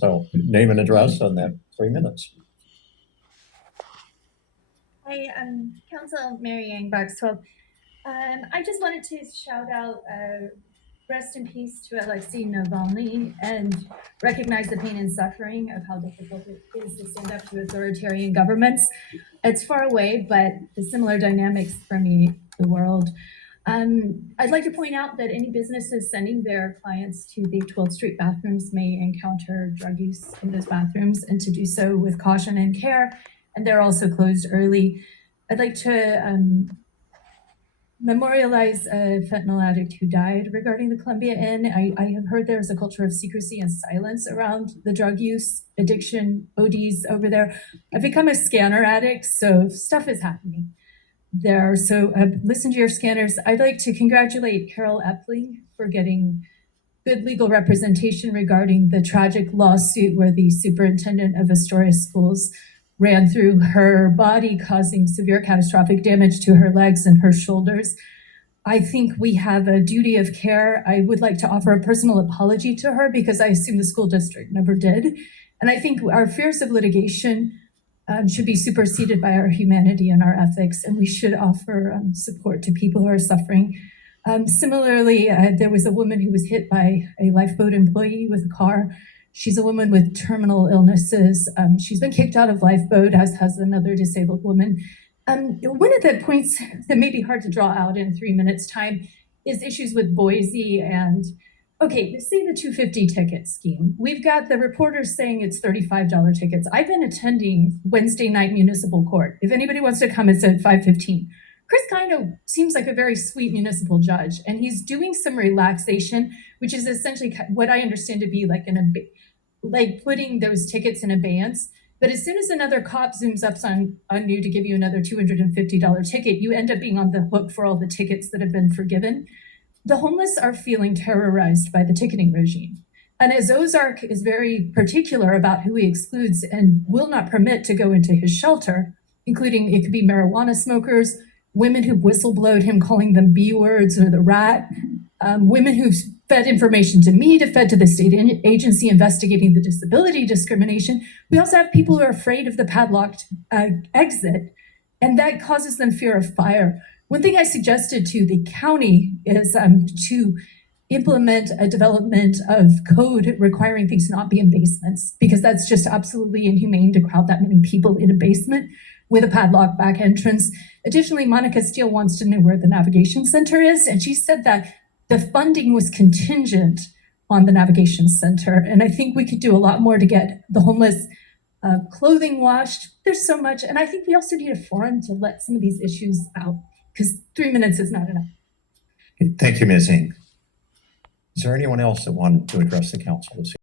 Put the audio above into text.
So name and address and then 3 minutes. Hi, Council Mary Ann Boxwell. I just wanted to shout out rest in peace to Alexei Navalny and recognize the pain and suffering of how difficult it is to stand up to authoritarian governments. It's far away, but the similar dynamics permeate the world. I'd like to point out that any businesses sending their clients to the 12th Street bathrooms may encounter drug use in those bathrooms, and to do so with caution and care. And they're also closed early. I'd like to memorialize a fentanyl addict who died regarding the Columbia Inn. I have heard there's a culture of secrecy and silence around the drug use, addiction, ODs over there. I've become a scanner addict, so stuff is happening there. So listen to your scanners. I'd like to congratulate Carol Epling for getting good legal representation regarding the tragic lawsuit where the superintendent of Astoria schools ran through her body, causing severe catastrophic damage to her legs and her shoulders. I think we have a duty of care. I would like to offer a personal apology to her because I assume the school district never did. And I think our fears of litigation should be superseded by our humanity and our ethics, and we should offer support to people who are suffering. Similarly, there was a woman who was hit by a Lifeboat employee with a car. She's a woman with terminal illnesses. She's been kicked out of Lifeboat, as has another disabled woman. One of the points that may be hard to draw out in 3 minutes time is issues with Boise and, okay, see the $250 ticket scheme. We've got the reporters saying it's $35 tickets. I've been attending Wednesday night municipal court. If anybody wants to come, it's at 5:15. Chris Kino seems like a very sweet municipal judge, and he's doing some relaxation, which is essentially what I understand to be like putting those tickets in abeyance. But as soon as another cop zooms up on you to give you another $250 ticket, you end up being on the hook for all the tickets that have been forgiven. The homeless are feeling terrorized by the ticketing regime. And as Ozark is very particular about who he excludes and will not permit to go into his shelter, including it could be marijuana smokers, women who've whistleblowed him calling them B words or the rat, women who've fed information to me, fed to the state agency investigating the disability discrimination. We also have people who are afraid of the padlocked exit, and that causes them fear of fire. One thing I suggested to the county is to implement a development of code requiring things not be in basements, because that's just absolutely inhumane to crowd that many people in a basement with a padlock back entrance. Additionally, Monica Steele wants to know where the navigation center is, and she said that the funding was contingent on the navigation center, and I think we could do a lot more to get the homeless clothing washed. There's so much, and I think we also need a forum to let some of these issues out, because 3 minutes is not enough. Thank you, Ms. Ng. Is there anyone else that wanted to address the council this evening?